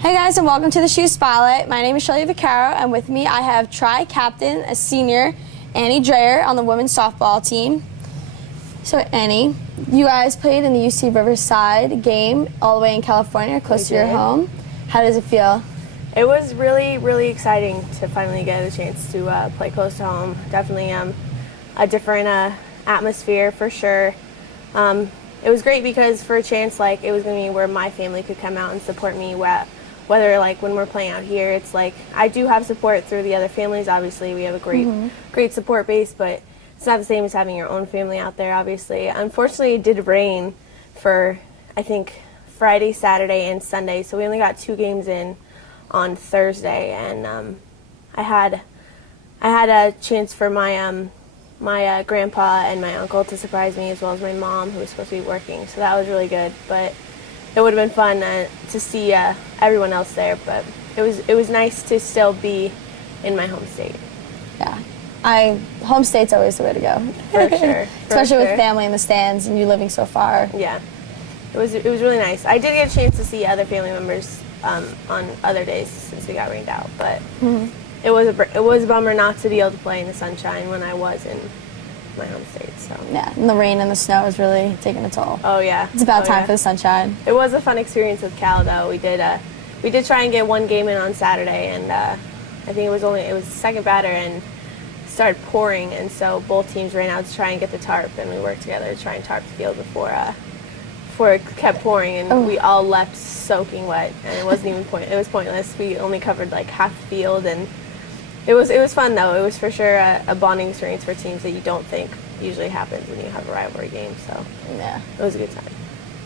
Hey guys, and welcome to the SHU Spotlight. My name is Shelby Vaccaro, and with me I have tri-captain, a senior, Annie Dreher on the women's softball team. So Annie, you guys played in the UC Riverside game all the way in California, close to your home. How does it feel? It was really, really exciting to finally get a chance to play close to home. Definitely a different atmosphere for sure. It was great because for a chance, like, it was going to be where my family could come out and support me. Whether like when we're playing out here, it's like I do have support through the other families. Obviously, we have a great support base, but it's not the same as having your own family out there. Obviously, unfortunately, it did rain for I think Friday, Saturday, and Sunday, so we only got 2 games in on Thursday, and I had a chance for my my grandpa and my uncle to surprise me, as well as my mom, who was supposed to be working. So that was really good, but it would have been fun to see everyone else there. But it was nice to still be in my home state. Yeah, home state's always the way to go. For sure, especially with family in the stands and you living so far. Yeah, it was really nice. I did get a chance to see other family members on other days since we got rained out, but it was a bummer not to be able to play in the sunshine when I was in my home state. So yeah, and the rain and the snow is really taking a toll. Oh yeah, it's about time for the sunshine. It was a fun experience with Cal, though. We did try and get 1 game in on Saturday, and I think it was the second batter, and it started pouring, and so both teams ran out to try and get the tarp, and we worked together to try and tarp the field before it kept pouring, and we all left soaking wet, and it wasn't even it was pointless. We only covered like half the field, and it was fun, though. It was for sure a bonding experience for teams that you don't think usually happens when you have a rivalry game. So yeah, it was a good time.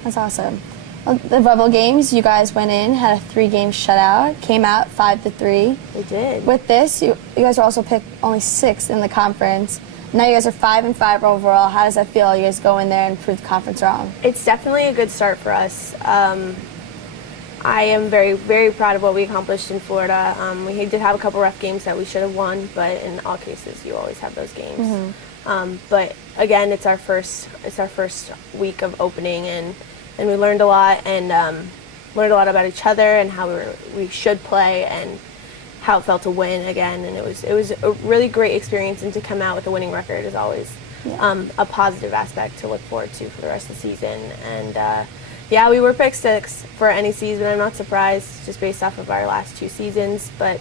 That's awesome. Well, the Rebel games, you guys went in, had a 3-game shutout, came out 5-3. We did. With this, you guys were also picked only 6th in the conference. Now you guys are 5-5 overall. How does that feel? You guys go in there and prove the conference wrong. It's definitely a good start for us. I am very, very proud of what we accomplished in Florida. We did have a couple rough games that we should have won, but in all cases, you always have those games. But again, it's our first week of opening, and we learned a lot, and learned a lot about each other and how we should play and how it felt to win again. And it was a really great experience, and to come out with a winning record is always a positive aspect to look forward to for the rest of the season. And yeah, we were picked 6th for any season. I'm not surprised, just based off of our last 2 seasons. But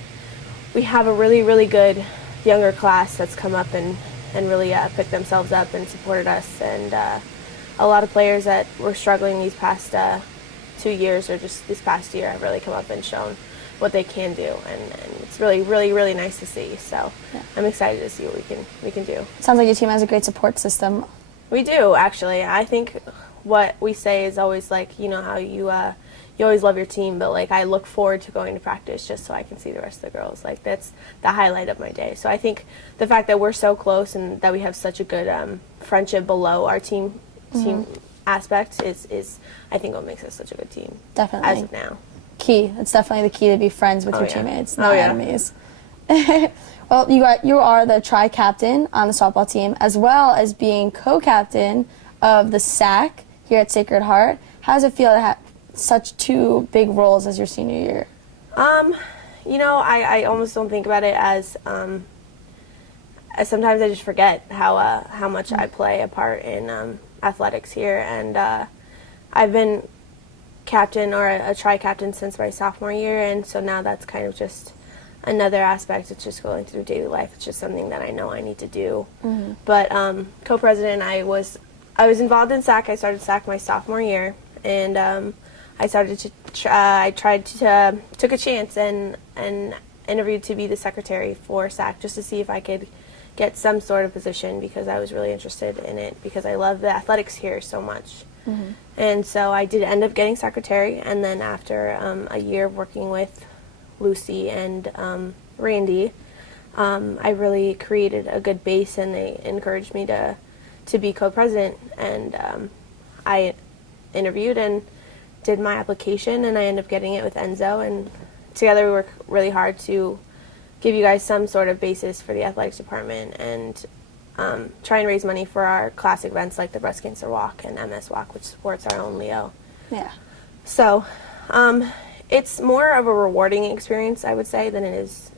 we have a really, really good younger class that's come up and really picked themselves up and supported us. And a lot of players that were struggling these past 2 years, or just this past year, have really come up and shown what they can do. And it's really, really, really nice to see. So I'm excited to see what we can do. Sounds like your team has a great support system. We do, actually. I think what we say is always, like, you know how you always love your team, but like I look forward to going to practice just so I can see the rest of the girls. Like, that's the highlight of my day. So I think the fact that we're so close and that we have such a good friendship below our team aspect is I think what makes us such a good team. Definitely. As of now. Key. It's definitely the key to be friends with your teammates, not enemies. Well, you are the tri-captain on the softball team, as well as being co-captain of the SAC here at Sacred Heart. How does it feel to have such 2 big roles as your senior year? You know, I almost don't think about it as sometimes I just forget how much I play a part in athletics here. And I've been captain, or a tri-captain, since my sophomore year, and so now that's kind of just another aspect. It's just going through daily life. It's just something that I know I need to do. But co-president, I was involved in SAC. I started SAC my sophomore year, and I started to took a chance and interviewed to be the secretary for SAC, just to see if I could get some sort of position, because I was really interested in it, because I love the athletics here so much. And so I did end up getting secretary, and then after a year of working with Lucy and Randy, I really created a good base, and they encouraged me to be co-president. And I interviewed and did my application, and I ended up getting it with Enzo, and together we work really hard to give you guys some sort of basis for the athletics department, and try and raise money for our classic events like the Breast Cancer Walk and MS Walk, which supports our own Leo. Yeah. So It's more of a rewarding experience, I would say, than it is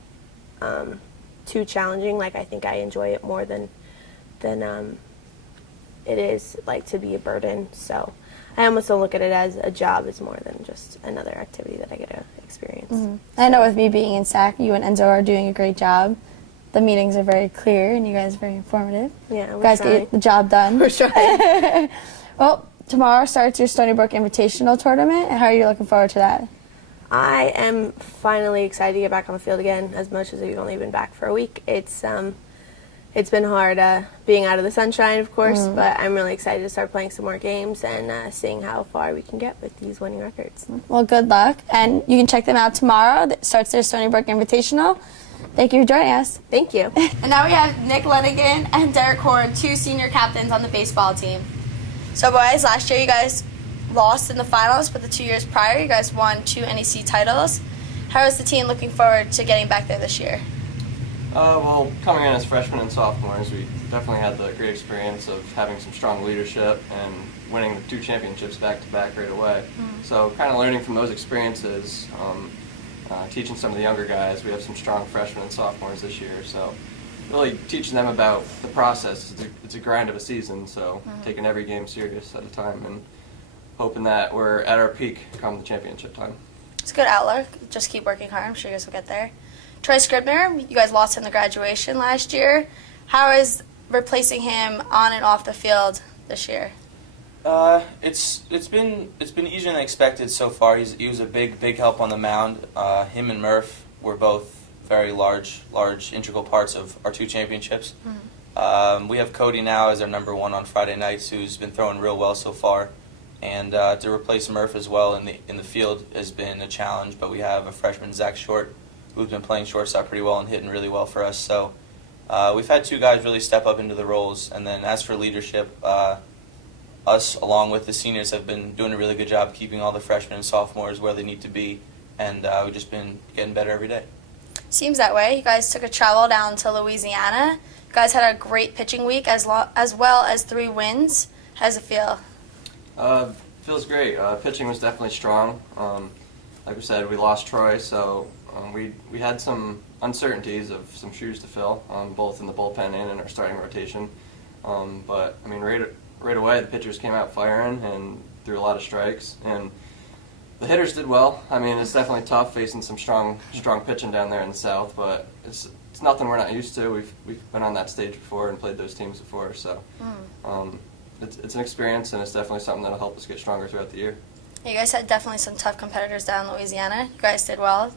too challenging. Like, I think I enjoy it more than it is like to be a burden. So I almost don't look at it as a job. It's more than just another activity that I get to experience. Mm-hmm. I know with me being in SAC, you and Enzo are doing a great job. The meetings are very clear, and you guys are very informative. Yeah, we're you guys trying. get the job done. We're trying. Well, tomorrow starts your Stony Brook Invitational Tournament. How are you looking forward to that? I am finally excited to get back on the field again, as much as we've only been back for a week. It's been hard being out of the sunshine, of course, but I'm really excited to start playing some more games and seeing how far we can get with these winning records. Well, good luck, and you can check them out tomorrow. That starts their Stony Brook Invitational. Thank you for joining us. Thank you. And now we have Nick Leiningen and Derick Horn, 2 senior captains on the baseball team. So, boys, last year you guys lost in the finals, but the 2 years prior you guys won 2 NEC titles. How is the team looking forward to getting back there this year? Well, coming in as freshmen and sophomores, we definitely had the great experience of having some strong leadership and winning the 2 championships back-to-back right away. So kind of learning from those experiences, teaching some of the younger guys. We have some strong freshmen and sophomores this year, so really teaching them about the process. It's a grind of a season, so taking every game serious at a time and hoping that we're at our peak come the championship time. It's a good outlook. Just keep working hard. I'm sure you guys will get there. Troy Scribner, you guys lost him the graduation last year. How is replacing him on and off the field this year? It's been easier than expected so far. He was a big help on the mound. Him and Murph were both very large integral parts of our 2 championships. We have Cody now as our number 1 on Friday nights, who's been throwing real well so far. And to replace Murph as well in the field has been a challenge. But we have a freshman, Zach Short, who's been playing shortstop pretty well and hitting really well for us. So we've had 2 guys really step up into the roles. And then as for leadership, us along with the seniors have been doing a really good job keeping all the freshmen and sophomores where they need to be. And we've just been getting better every day. Seems that way. You guys took a travel down to Louisiana. You guys had a great pitching week as well as 3 wins. How does it feel? Feels great. Pitching was definitely strong. Like we said, we lost Troy, so we had some uncertainties of some shoes to fill, both in the bullpen and in our starting rotation. But I mean, right away the pitchers came out firing and threw a lot of strikes, and the hitters did well. I mean, it's definitely tough facing some strong pitching down there in the South, but it's nothing we're not used to. We've been on that stage before and played those teams before, so it's an experience, and it's definitely something that'll help us get stronger throughout the year. You guys had definitely some tough competitors down in Louisiana. You guys did well.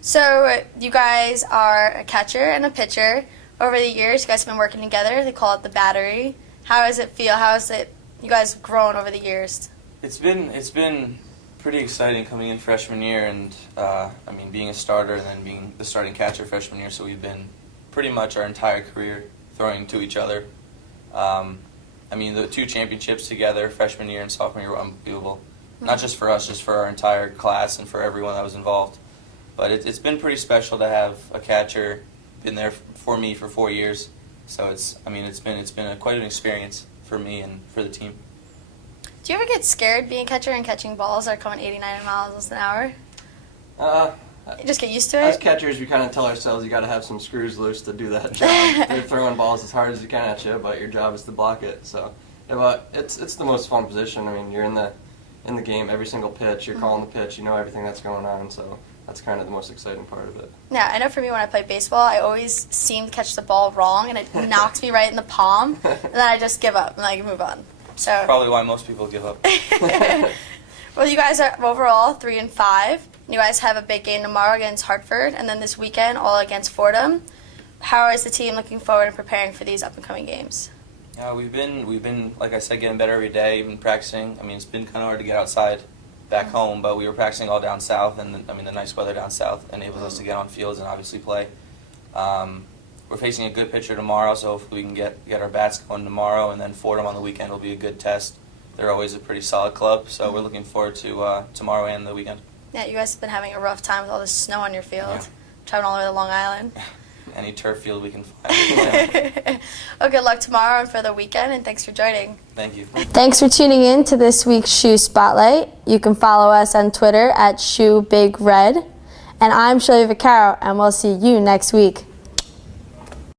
So you guys are a catcher and a pitcher. Over the years, you guys have been working together. They call it the battery. How does it feel? How has it you guys grown over the years? It's been pretty exciting coming in freshman year, and I mean, being a starter and then being the starting catcher freshman year. So we've been pretty much our entire career throwing to each other. I mean, the 2 championships together, freshman year and sophomore year, were unbelievable. Not just for us, just for our entire class and for everyone that was involved. But it's been pretty special to have a catcher been there for me for 4 years. So it's been quite an experience for me and for the team. Do you ever get scared being a catcher and catching balls that are coming 89 miles an hour? You just get used to it? As catchers, we kind of tell ourselves you got to have some screws loose to do that job. They're throwing balls as hard as you can at you, but your job is to block it. So, yeah, but it's the most fun position. I mean, you're in the game every single pitch. You're calling the pitch. You know everything that's going on. So that's kind of the most exciting part of it. Yeah, I know for me when I play baseball, I always seem to catch the ball wrong, and it knocks me right in the palm, and then I just give up and I move on. So Probably why most people give up. Well, you guys are overall 3-5. You guys have a big game tomorrow against Hartford, and then this weekend all against Fordham. How is the team looking forward and preparing for these up-and-coming games? We've been like I said, getting better every day. Even practicing. I mean, it's been kind of hard to get outside back home, but we were practicing all down south, and the nice weather down south enables us to get on fields and obviously play. We're facing a good pitcher tomorrow, so hopefully we can get our bats going tomorrow, and then Fordham on the weekend will be a good test. They're always a pretty solid club, so we're looking forward to tomorrow and the weekend. Yeah, you guys have been having a rough time with all this snow on your field, Yeah. traveling all the way to Long Island. any turf field we can find. Oh, good luck tomorrow and for the weekend, and thanks for joining. Thank you. Thanks for tuning in to this week's SHU Spotlight. You can follow us on Twitter at SHU Big Red. And I'm Shelby Vaccaro, and we'll see you next week.